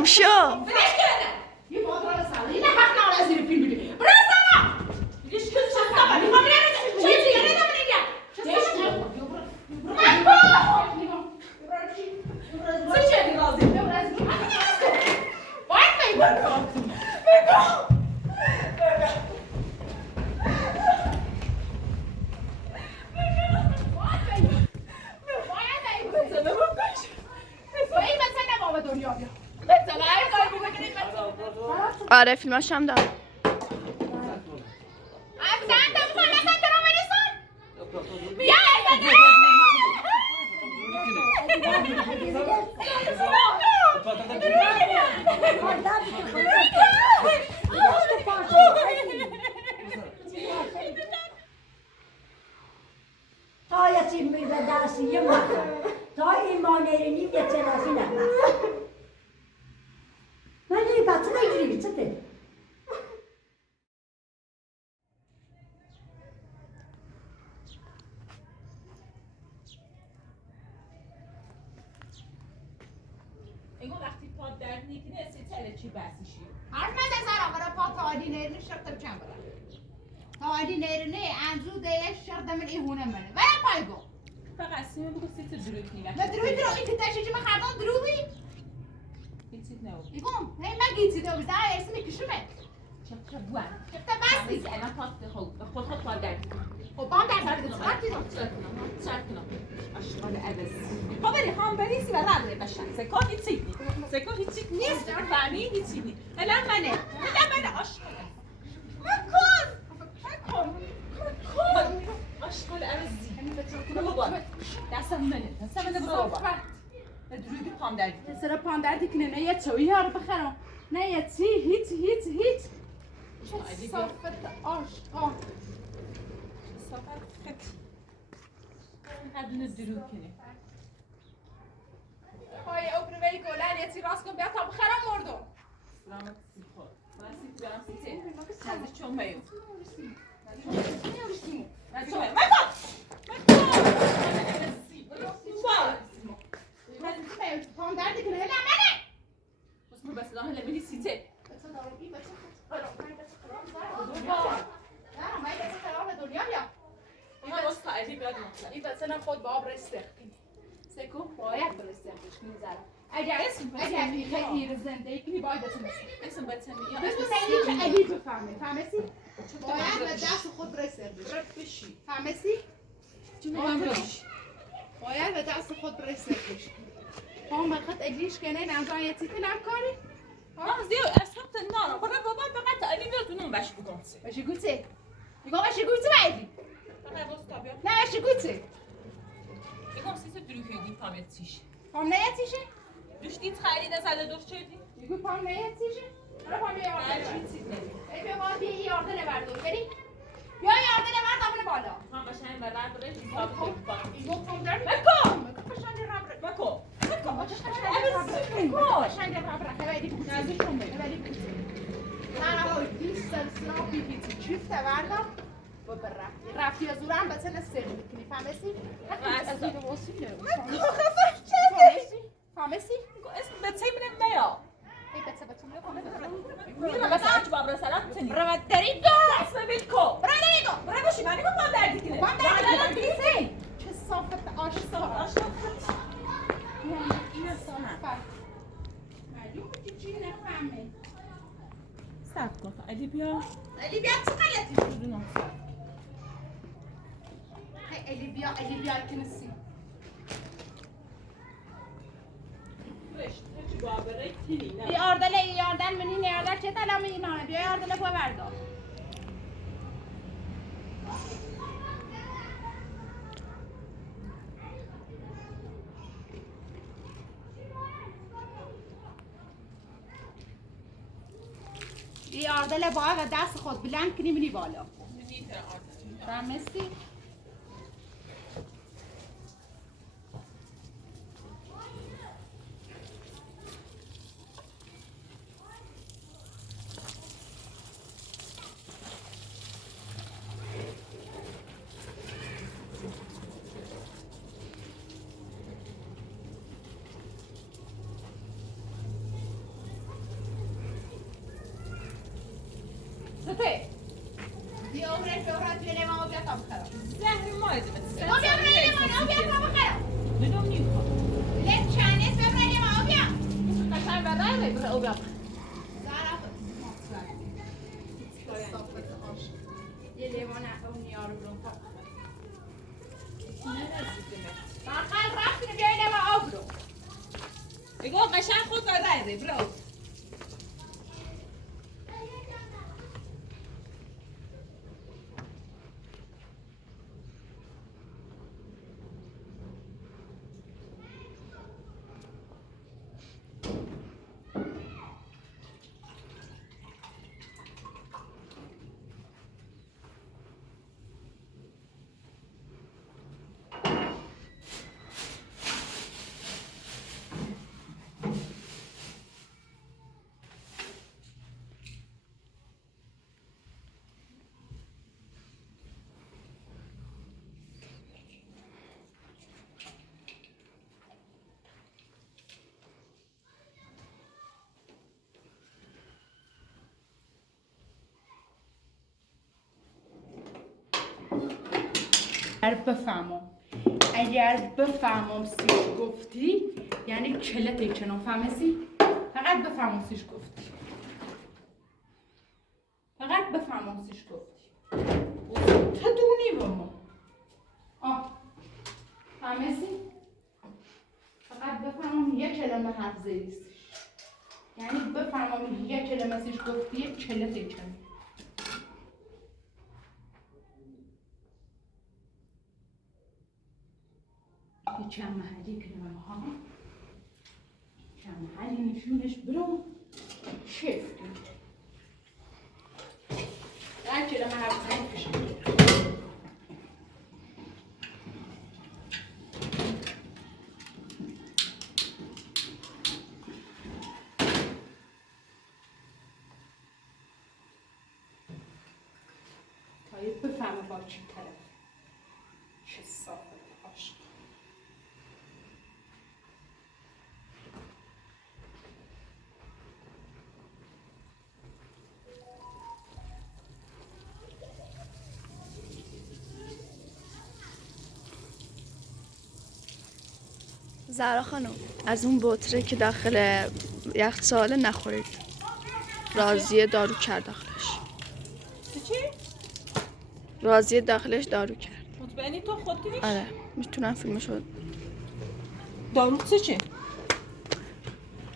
تمام شو. یه بادران ساله نه حق نداره از این فیلم بدی. برو سالا. دیش کس سالا. میخوام برم چه چیزی ندارم میگم. چه چیزی راضی؟ باید میگم. آره فیلماش هم داره. تا یه چیز میزه درسی یه ماه تا این مانیری نیم یه چلاسی نمید من یه بچه نگیری چه ته اینگو وقتی پاد درد میکنه تله چی بسیشی حرف نزن سر آقا پا تا آدی نیرنی شرطم چند برم تا آدی نیرنی انجو دیش شرطم من ایهونه منه ویا پای بو فقط سیمه بگو سیت دروک نیوه نه دروی درو این تتاشی جمع خردان دروی گیتید نو ایگم هی من گیتی دو بزن ارسی میکشمه چه بوان شرطم بستی الان خود پاد درد خب بام در درد سرطی دو سرکنم اشغال عوض خب بری هم بریسی و رد بشن سکان هیچی نیست فهمی هیچی نیست الان منه اشغال نکن اشغال عوضی دستم منه برو بابا ندروی پام دردی سر پام دردی کنه نه یه چویی ها رو بخرم نه یه چی هیچ چه صافت عشقا صافت خط هدونه درو کنه پای اوپر وی گلن یه چی راست کن بیا تا بخرم مردم سلامت سیخور من سیخ بیارم سیته نزد چون بیو پام دردی کنه هلا منه بس مو بس دامه لبنی سیته ما واسه تعریف بیاد مطلب این مثلا خود با آب رسته سکو باید برستخش میذارم اگر خیلی زنده کنی باید اسم بتمی اسم که اگه بفهمه فهمسی؟ باید به دست خود برستخش بشی فهمسی؟ بشی باید به دست خود برستخش هم بخط اگلیش کنه نمزان یه تیتی نکاری زیو اسحبت النار برا بابا فقط تعریف بیاد اونم باش بگونسی باشی گوته میگم باشی گوته بعدی فقط باز تابیا نه باشی گوته میگم سیت دروهیدی پامیتیش پام نیتیشه؟ دوشتی خرید زده دور چدی میگو پام نیتیشه؟ برو پام یه آرده ای بیا باید یه یارده نبردون بری؟ بیا یارده نبرد آمونه بالا هم باشن و بعد برای حساب کنم ایگو پام در بکن قشنگ ربره بکن قشنگ ربره خیلی نزدیکم بری من 20 سال بیبیتی چیفت بردم و رفتی از اونم بسن سر میکنی فهمسی؟ از این واسیله فهمسی؟ اسم بتسی من نیا ای بسه بتون میرم بس اچ بابر سلام تنی برو داری دو اسم بیلکو برو داری دو برو باشی منی با پام دردی کنه پام دردی کنه چه صافت آشتا این صافت معلومه که چی نفهمه صبر کن علی بیا علی بیا چه غلطی بدونم علی بیا کنسی یاردن منی یاردن چه تلام اینا بیا یاردن پا بردار یاردن با و دست خود بلند کنی منی بالا فهمیستی؟ سته دی عمرش به عمرت یه نمه آبیا تا بخرم زهر مایده مثل آبیا برای نمه آبیا تا بخرم بدون نیوکا لب چنس ببرای نمه آبیا قشنگ برای بره آبیا یه لیوان اون یارو رو تا بخل رفتیم بیای نمه آب رو بگو قشنگ خود برای برو اگر بفهمم سیش گفتی یعنی کلت چنان فهمسی فقط بفهمم سیش گفتی تا دونی بمون فهمسی فقط بفهمم یه کلمه حرف زدیستش یعنی بفهمم یه کلمه سیش گفتی کلت چنان چند محلی کلمه ها چند محلی نشونش برو شفتی در کلمه حرف زنی کشم تا یه بفهمه با چی طرف چه صافت عشق زهرا خانم از اون بطره که داخل یخچال نخورید راضیه دارو کرد داخلش چی؟ راضیه داخلش دارو کرد مطمئنی تو خودی نیست؟ آره میتونم فیلمشو دارو چی؟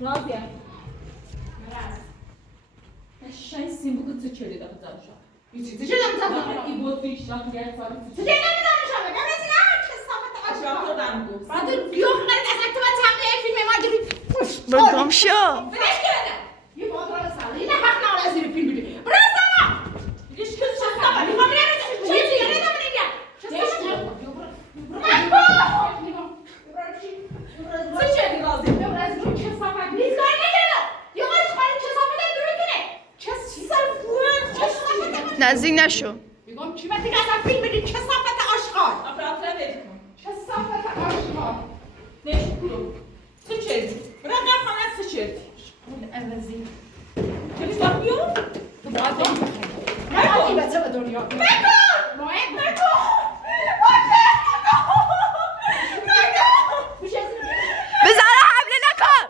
راضیه شاید سیمبو که چه داره داشت یه چیزی چه نمی‌ذارم این بود پیش رفت گرفت سال چه نمی‌ذارم شما نمی‌ذارم چه صافت شما عاشق خودم گفت بعد گیاه خرید از تو من تمام فیلم ما دیدی برو گم شو بلش کنه یه بادر سال این حق نداره از این فیلم بدی برو سلام دیگه چه صافت میخوام برم چه چیزی نمی‌ذارم میگم چه چه راضی چه صافت نیست کاری نکنه یه بار چه صافت درو کنه چه چیزا نزدیک نشو میگم چی وقتی که از فیلم بدی چه صافت آشغال افراد بکن چه صافت آشغال نشکرو چه چیزی رقم همه چه چیزی اون عوضی چه بیو تو باید بخیر بچه به دنیا بکن به زهرا حمله نکن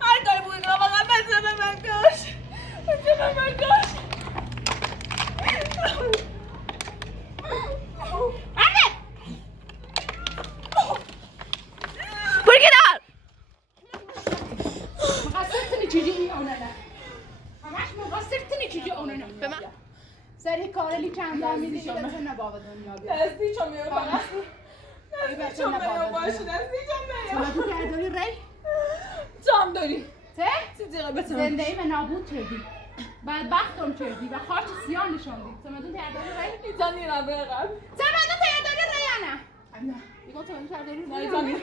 هر کاری بگو واقعا بزنه من کاش نه همش مقصرتنی که جو اونو به من سری کارلی چند دار میدی که بچه نباو دنیا بیاد نزدی چون میو فقط نزدی چون میو باشه نزدی چون میو تو کرداری ری جام داری ته چی دیگه بتونم زندگی به نابود کردی بدبختم کردی و خاک سیاه نشاندی تمدون ترداری ری ایزان نیرم بقم تمدون ترداری ری یا نه بگو تمدون ترداری ری ایزان نیرم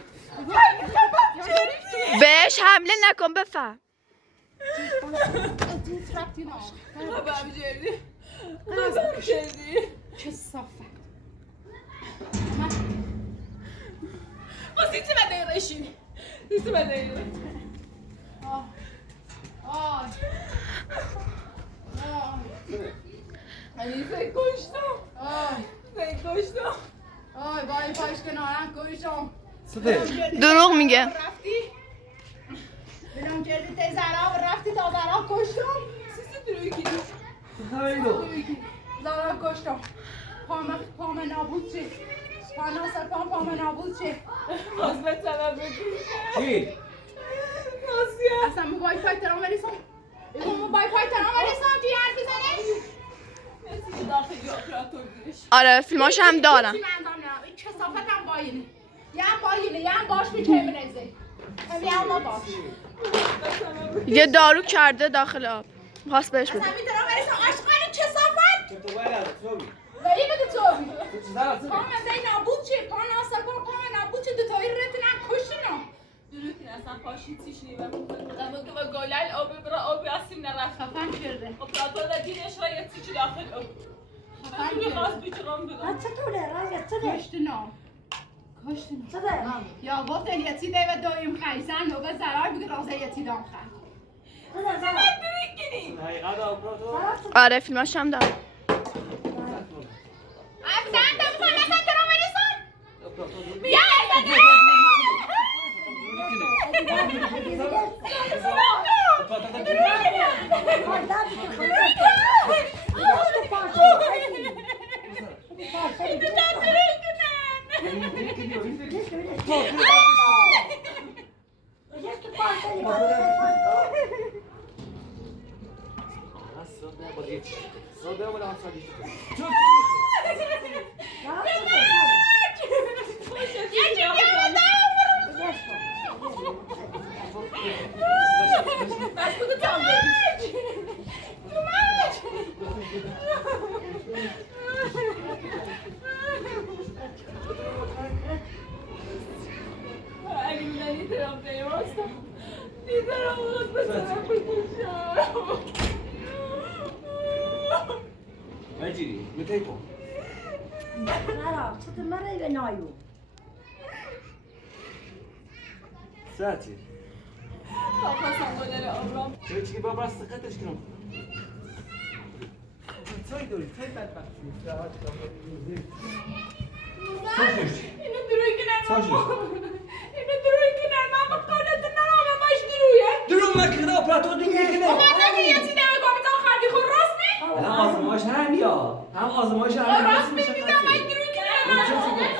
بهش حمله نکن بفهم دیت رفتی ناش خبم جدی خبم جدی چه صافه بس ایتی من دیرشین ایتی من دیرشین آه آه این فکر کشتم آه فکر کشتم آی بای پاش کنارم کشم دروغ میگه رفتی بلام کردی تی زرا رفتی تا زرا کشتم سیسی دروی کی زرا کشتم پام نابود چه پانا پام نابود چه باز به طلب بگی چی؟ ناسیه اصلا موبای پای ترام بریسم موبای پای ترام بریسم چی حرفی زنی؟ نسی که داخلی آپراتور دیرش آره فیلماش هم دارم چی من دارم این کسافت هم باینه یه هم باینه یه هم باش میشه برزه یه هم باش یه دارو کرده داخل آب خواست بهش اصلا بده میتونم بریسم عشقانی کسافت تو باید تو ولی بگه تو چی زدن پام زی نابود چه پا ناسا پام نابود چه دوتایی رتنم کشتنم دروی که اصلا پاشی تیش نیمه اما که با گلال آبی برا آبی هستیم نرفت خفن کرده آپراتور دا دیرش و یه تیچی داخل آب خفن خواست بیچرام بدم چطوره راجع چطوره کشتنم کشتنم چطوره یا گفت الیتی دی و دایم خیزن نوبه زرار بگه رازه الیتی دام خد حقیقت آپراتور آره فیلماش هم دارم افزن تا میخوام اصلا ترام بریسم آپراتور بیا افزن اگه من نیترم دیواستم نیترم باز به طرف بکشم مجری متى يكون؟ مرا چطور مرا به نایو ساتر تا خواستم مدل آبرام چی بابا استقتش کنم چای داری چای بدبختی اینو دروی کنن ساجد. اینو دروی کنن من با قانت نرامه باش درویه درو مکنه آپراتور دیگه کنه من نگه یه چی نمه کامیتان خردی خود راست می؟ هم آزمایش هم یا هم آزمایش هم راست می میدم من دروی کنن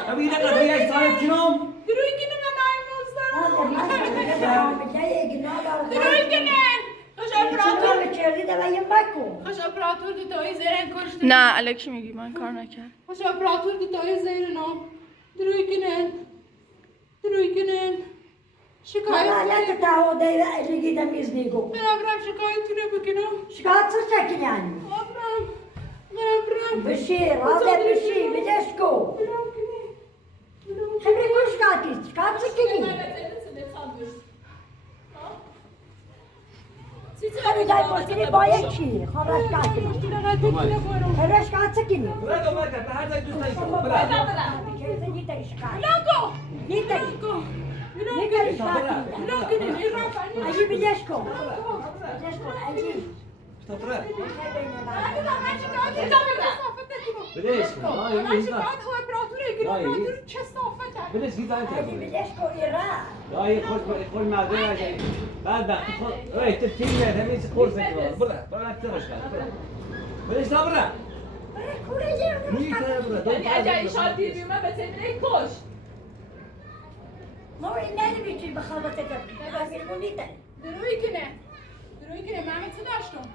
هم یه دقیقه یک سالت کنم دروی کنن من نایم بازدم دروی کنن خوش اپراتور خوش اپراتور دو تایی زیرن کشتن نه الکی میگی من کار نکرد خوش اپراتور دو تایی زیرن دروی کنن دروی کنن شکایت من ابرم شکایت کنه بکنم ابرم ابرم بشی راضی بشی بدشکو برام کنی خبری کش کاتی شکایت کنی خبری دای پرسیدی باید چی خبرش کاتی خبرش کاتی کنی برای دو مرکب به هر جای دوست دارید برای نیتایی شکایت لاکو نیتایی نیتایی شکایت اجی بدشکو بدشکو اجی تطرق بدش بدش آه این هیچ کن بدش گیت اجی انت بدشکو ایران لا يخش معدن عشان بعد اي تفكير همين قرص برا نكتبش برا لا برا مي برا یعنی اگر ایشان دیرومه به تبینه کش ما این نمی‌چی بخوابت کردی. اگر نیتایی دروی کنه روی که من چه داشتم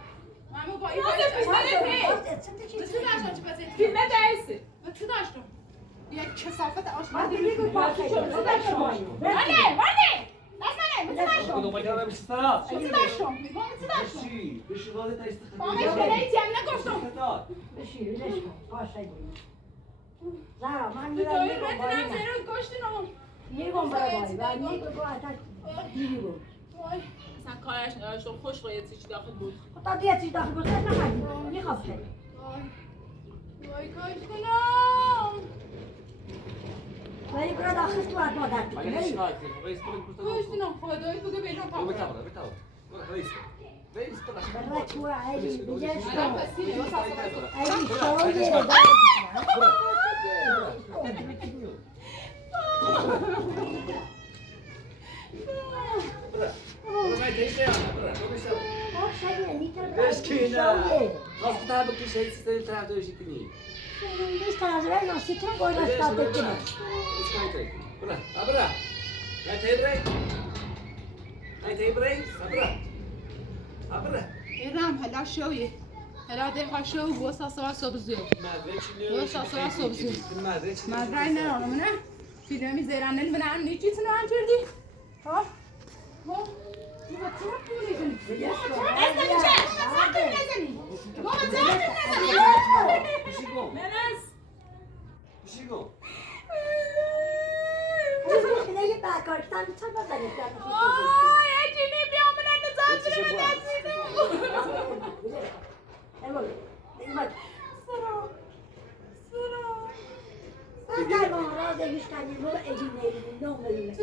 من با این چه داشتم چه بسید فیلم درسی چه داشتم یک کثافت آشغال من دیگه باشه چه داشتم ولی چه داشتم خودم باید بشی سلام چه داشتم میگم چه داشتم بشی وارد تست مامش بلیتی هم نگفتم بشی ولش کن باشه زارا من تو دایی میرم رتنم زیرا گشتی نمون نیگم برای و نیگم با اتاک دیگم وای مثلا کارش نگاشتم خوش باید چیزی داخل بود تا دیگه چیز داخل باشه نخواهی میخواد خیلی وای کاش کنم ولی برای داخل تو باید مادر مگه کنی نشناید که رئیس بود کاش کنم خدای بگو بیشم برو پاک بتابر بتابر برو رئیس رئیس تو برای تو علی بجاش الان کن بسیله واسه اصلا علی شاید برو من تست کنم برو باشه نیتر اشکینا خواست تا بکش سری طرف داشتی کنی نیست از رای ناسی تو باید استاد کنی برو برو نه تبرای نه تبرای برو ایرم هلا شویه هلا ده شو واسه صبح زود مدرای نه نه فیلمی زیران نمیدونم نیچی تو نان کردی ها ها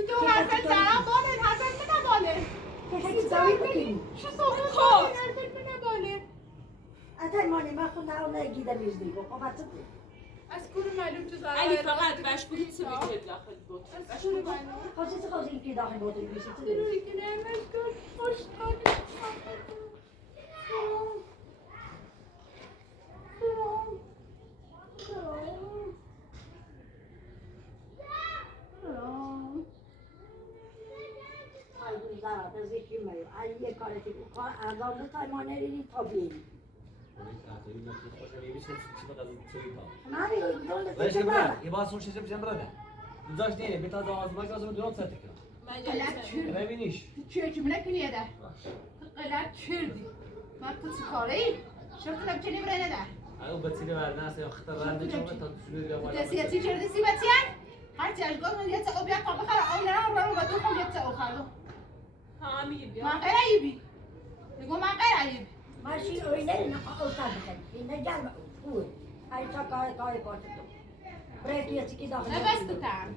تو حرفت زنم باله حرفت منه باله شو صحبت کنی حرفت منه باله از کور معلوم تو زنم علی فقط مشغولی چیزی که داخل بود از کور معلوم روی که نمیش کن خوش کنی ليش كمان يبغى صور شيء بجنب برده نزاش ديني بيتا زواج ما جازم دون ساتك ما بينيش چه چه منه کنی ده غلط کردی من کسی کاری شفت نمی‌تونی برای نده انا بتصير على الناس يا خطر رانده شو تسيتي جردي سيبتيان هرتي اشغال من يتا او بيقع بخرا او لا رو بدوكم يتا او خالو حامي ما غير عيبي يقول ما غير عيبي ماشي اويلين اوصل بخير نرجع نقول هاي شكاية كاي باتو بريك يسكي داخل لا بس تتعب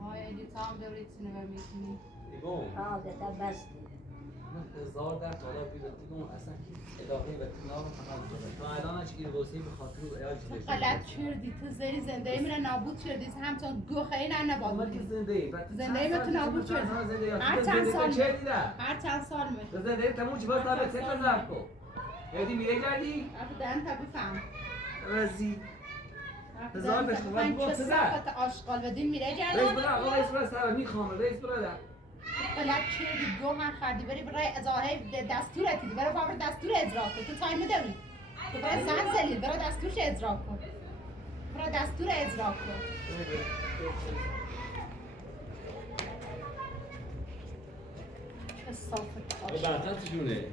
هاي اللي تعم دوري سينما ميتني ده بس هزار در طالا بیرتیگون اصلا اداره بتنام فقط تا الانش ایروسی به خاطر غلط کردی تو زری زنده من نابود کردی همچون گوخه نه نباد که زنده زنده من تو نابود کردی هر چند سال می زنده تموم چی باز تابه سه تا ظرف کو یادی میره گردی ابدا تا بفهم رزی هزار بهش خواهد بود چه صفت آشغال بدین میره رئیس گردن برا آقا رئیس برا سر میخوام رئیس برا در غلط کردی گوهن خردی بری برای اجاره دستورتی برای بابر دستور اجرا کن تو تایم داری تو برای زن زلیل برای دستورش اجرا کن برای دستور اجرا کن کثافت آشغال برکت جونه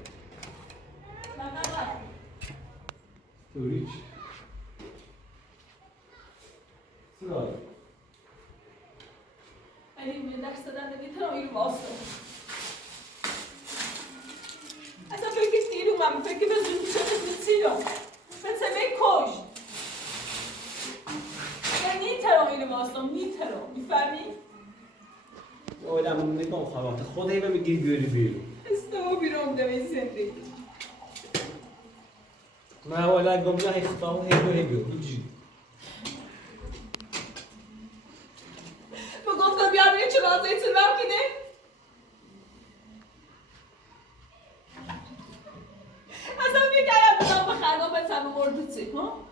توریچ سرای علی من درس دادن نمیتونم اینو واسه اصلا فکرش دیرو من فکر بزنم چه بسیار مثل کش من نیترم اینو واسه نیترم میفهمی؟ آدم نمیتونم خواهد خدایی به میگی بیاری بیرون استوا بیرون دمی زندگی ما ولا قبل هي خطأ هي يجي گفتم بیا بریم چه غذایی تونم کنه اصلا میگرم بودم به خدا به سمه مردوچی ها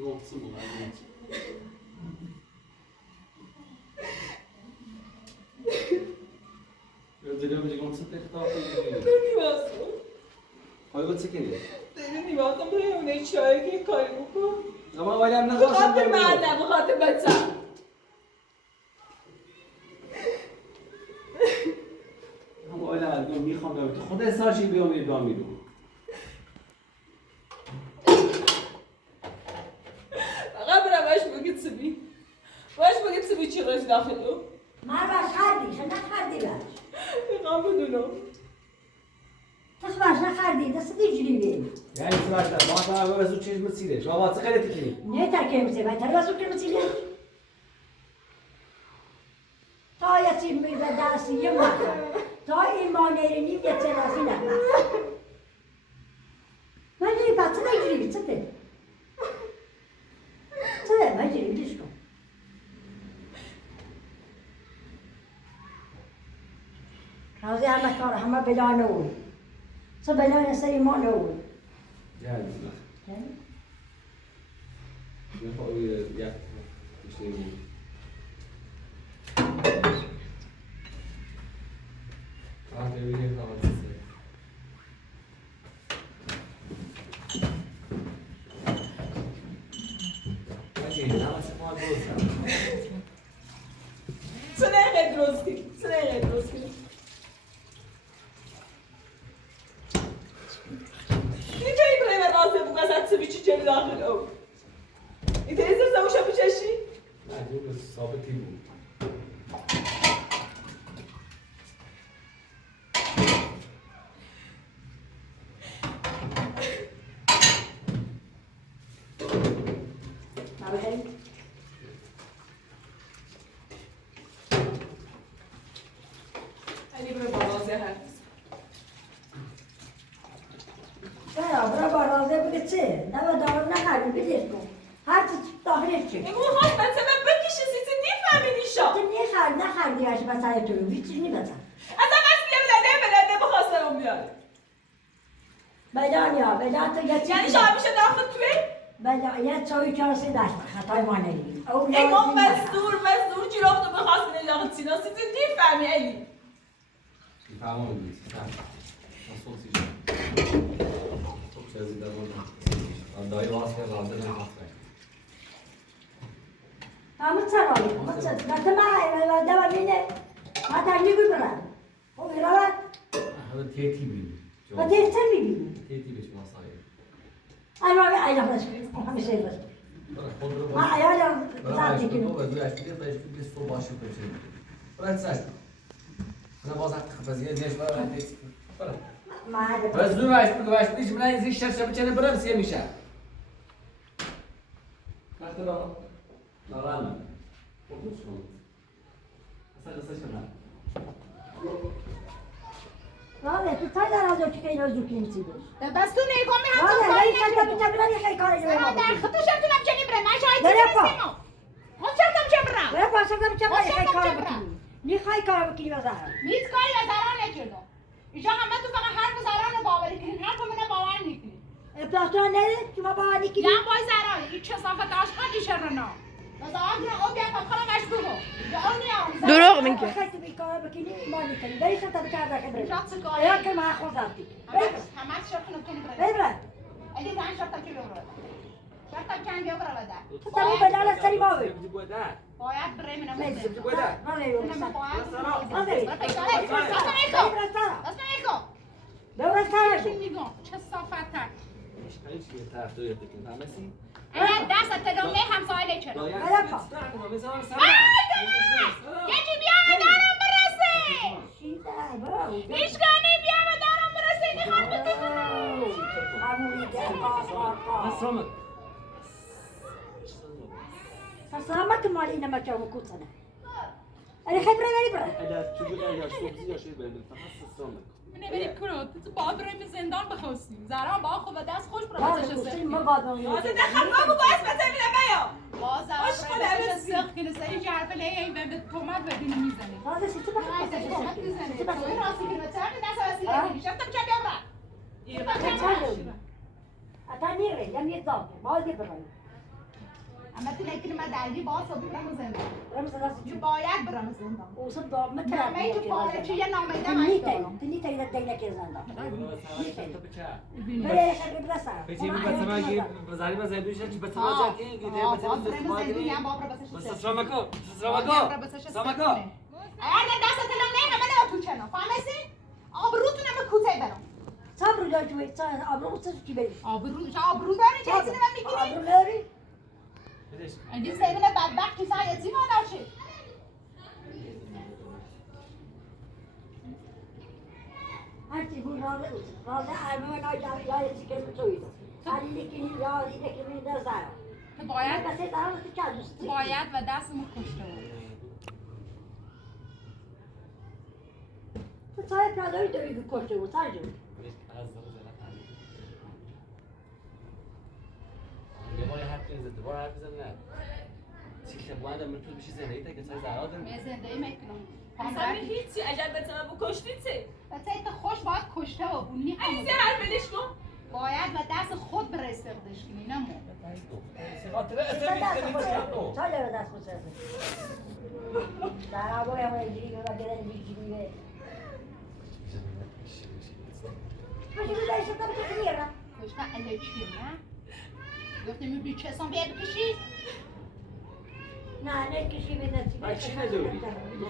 نقص مغلط Ödülü bir gün sıkıntı tahtı gibi. نمی‌واسم. Hayvan çekildi. نمی‌واسم برای اون چای که کاری بکن. Ama ailem ne بخاطر من نه بخاطر بچم. Ama ailem از میگم میخوام برم تو خود ساشی بیام ادام میدم. فقط برم باش بگید سبی. باش بگید سبی چی راش داخلو. من باش خردی شد نخردی باش میخوام بدونم. تخ باش نخردی دست دیجری بیم Yani sırada bana sana böyle su çeşme sile. Şu hava sıkı etti ki. نه ترکه میشه و تر واسو که میشه تا یه چیز میده دستی یه ماه تا این مانیرینی یه چلاسی نه من جوری بچه نگیری چه ده چه ده من جوری بیش کن رازی همه کار همه بلا نوی چه بلا سری ما نوی Yani bak. Ne yapıyor ya? İşte bu. Kahve bir kahvaltısı. Hadi, nama sıkma olsa. سنه غیر درست کنی. سنه غیر درست کنی. می‌تونی برای من آسیب بگو از سبی چی جلو داخلو. این تیزر سوشا بچشی. Ne bu sabit değil bu. نبهی علی برای بازی حرف بزن. برا با رازه بگه چه؟ نه با دارم نخردی بیدیش کن هر چی داخلش چه؟ میگم خواست مثلا بکشی سیزی نیفهمی نیشا. تو نخردی هرچی بسر تو هیچ چیز نیبسن اصلا بس بیام بلده بخواستم اون بیاره. بدان تو یه چیز یعنی شما میشه داخل توی؟ بدان یه چایی کاسی داشت خطای ما نگیریم امام مزدور جیرافت رو بخواست نجاقت سینا سیزی نیفهمی علی. Tamam mı? Tamam. Nasıl olacak? Çok sezgiler burada. Dayı vasfı lazım ne vasfı? همه سرالی مثل من دوا مینه ما تنگی ببرم او ایران Hadi teti bil. و دیستر میبینیم Teti bil masaya. اما اینا بس همیشه بس Bırak kontrol ما başı. ایالم Bırak ذاتی aşkı کنیم bu ve aşkı diye taşı bir su başı koyayım. Bırak saç. Bana bazı kafasıya neş var ben de. Bırak. ما هذا Ve zor aşkı bu aşkı hiç bana izin şerşe bıçanı bırak sevmişe. Kaçtı lan? Nalan. Otursun. Asal saçına. راضي تو تا در از چه کاری روزو کنی چی باش بس تو نگاه می هم تو راضي کاری ولی شرط نکنی. تو بلایی خیلی کاری سرا در نمی‌کنی خطو شرطونم چنین بره من شاید بله پا. نیستم. خب شرطم چه برم؟ ولی با شرط تو بلایی خیلی شرطم کاری چه برم؟ بکنی میخوای کار بکنی بازار هیچ کاری به ضرر نکردم. اینجا همه تو فقط حرف ضرر رو باوری کنین حرف منو باور نکنین. اپلاتون نه شما با آنی کنی یه بای ضرر این چه صافت آشقا دیشرنا. بس آگرا او بیا کار مشغولو. یا اون نیام. دروغ میگه. خیلی بی کار بکنی ما میکنی ولی شرط تو کار داشته بری شرط کاری. یا که ما خود داشتی همه شرطونو کنی بره. ببر اگه زن شرطم چه بره. شرطم چند بیا بره بده. تو تمام بدال سری ما بری باید بره منم. نه منم باید. راضي ببر سرش چه صافتر Hiç yeter diyor dedim. Tamamsi. اگر دست تلومه همسایه چرا یکی بیا به دارم برسه میشکنی بیا به دارم برسه اینی خواهد Nasıl? سلامت مالی اینه مچه و کوتنه اری خیلی بری بره Eğer çubuğu ya şubzi ya şey benim. Tamam. نبریم کنو تو باید بریم به زندان بخواستیم زران با خوب و دست خوش برای باید بچه کوتنی سخت ما باید اون آزه دخل بابو باعث بزنی بیا. با زران خوش برای خدا بچه بسی. سخت کنه سری جرفه لیه به تومت بدین میزنیم راضی سی تو نه سری تومت میزنیم توی راستی کنه بچه همه دست وسیله کنی شفتم چه بیام را اتا نیره یم یه داده باید برای اما تلاقي ما درگی باز و برم زندان رمز راست جو باید برم زندان وصل دار متى نامه تو پاره چه یه نامه ده تني تي دينا كيزاندا تو بچه بلا شكل بلا ساعه بچه بس ما جي بزاري ما زي دوش بس ما زي كي كده بس باز بس برم ما زندان كده یا بابا بسش بس سلامكو سلامكو سلامكو اگر دستت لم نه من تو چنا فهمیسی آبروتون هم کوته برام صبر دار شوي صار ابرو وصل كي بلي آبرو داری چه چیزی من میگیری ابرو لوري اگه سیبن بدبخت کی سر یتیم داشته هرچی بود رازه ارمه من آجام یاد سکر بتوید علی که یادی که من در زارا تو باید بس دارم تو چه دوست باید و دستمو کشته بود تو سایه پرادایی داری که کشته بود سر جون یه بار حرف بزنه دوباره حرف بزنه چیکه باید من تو بشی زنده تا که سایه زرا دارم زنده میکنم اصلا هیچی عجب به تمام بکشتی چه؟ بچه ایت خوش باید کشته و بونی عزیزی هر بلش کن باید و دست خود برستردش کنی نمو خاطر سایه به دست خود سرده در آبای همه اینجوری و گرن اینجوری کشی بودایی شده به تو خیره کشته اله چیه نه؟ گفتم میبی چه سان بیاد بکشی؟ نه نه کشی به نسی من چی نداری؟ من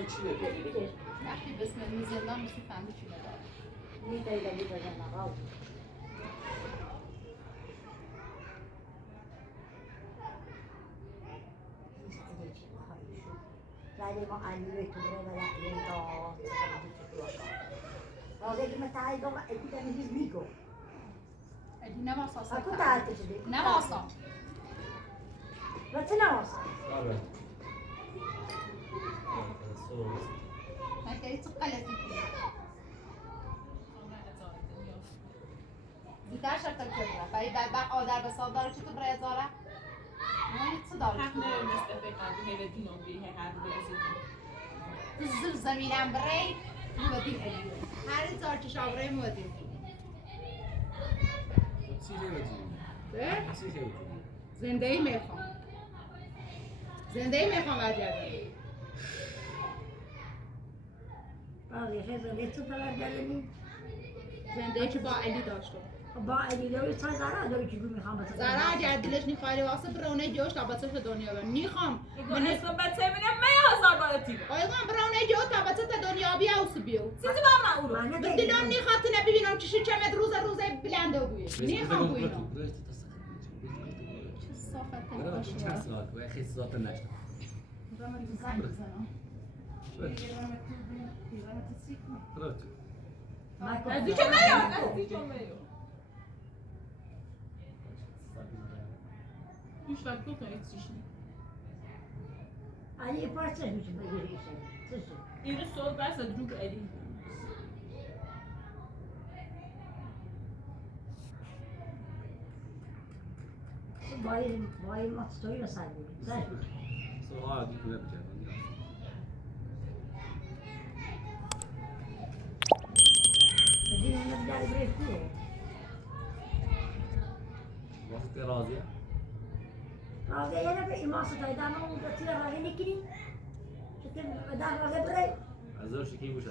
چی نداری؟ وقتی بسم الله زندان میسی فهمی چی نداره میتایی داری بزن نقاط ولی ما علیه تو رو و لحظه تا رازه که متعایی گفت ایتی تمیزیز میگو ادی نواسا سا اکو تعالتی شده نواسا و چه نواسا؟ آره من داری تو قلتی کنی زودتر شکل کنی برای بدبخت آدر به سال داره چطور برای ازاره؟ نه چه داره؟ حق نمیسته فکر کنم که دیگه بیه هر برسید تو زمینم برای مودی ادی هر زار که شاوره مودی چی نمی‌دونی؟ چی نمی‌دونی؟ زندگی میخوام زندگی میخوام برگردم رازه خیلی زنده تو برگردنی زندگی که با علی داشتم با علی داری سای زرا داری که میخوام بسه زرا اگر دلش نخواهی واسه برونه جوش تا بچه دنیا برم میخوام من اسم بچه میگم من 1000 بالاتی آیگان برونه جوش تا بچه دنیا بیا اوس بیو چیزی با من اونو به دلم نخواد نبینم چه چمت روز بلنده بویه میخوام بوینا چه صافت باشه چند سال که خیلی ساعت نشد نزدیک میام نزدیک میام هیچ وقت تو کنید چیش نی علی پارچه میشه بگیری چه اینو صبح بس دروغ علی وای ما ستوری رسال بود زن سوال دیگه نمی‌شه بدین اون در برای کوه وقت راضیه رازه یه نفر ایمان ستایی دارم اون دستی رازه نکنی چطور دارم رازه برای از داشت کی بوده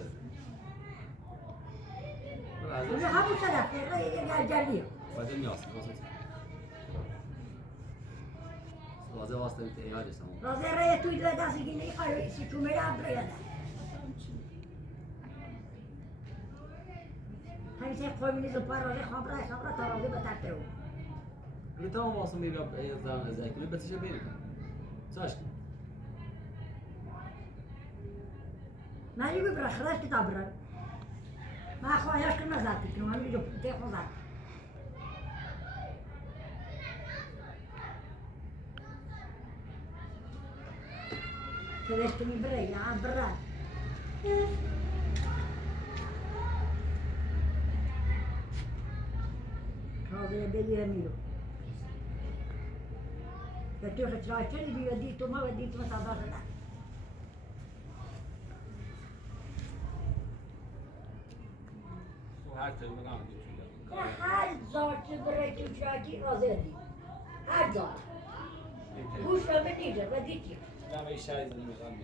اون همون شده جردیه بعد میاست واسه واسه ایاله سام رازه رای توی دل دستی که نمیخوای سی تو میرم برای همیشه خوی می‌ریزه پای رازه خبره تا رازه بترته او اللي تو واصل ميبقى زعما زي كل بس شو بينك صاش من یه برای خلاص کتاب برای من خواهیش که نزدی که من میگم تی خواهد تویش که میبره یا برای رازه بلیه میرو یا توی خچرای چلی بیو دیتو ما و دیتو صدا شده هر ترم نام هر زار که برای تو شاکی رازه دی هر زار گوش به شاجر بديتي لا ما يشايز المغامي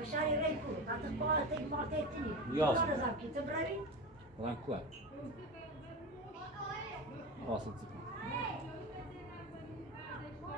بشاري ريكو هتقبل تجمع تيتني ياس. أنا زاكي تبرري رانكوا واصل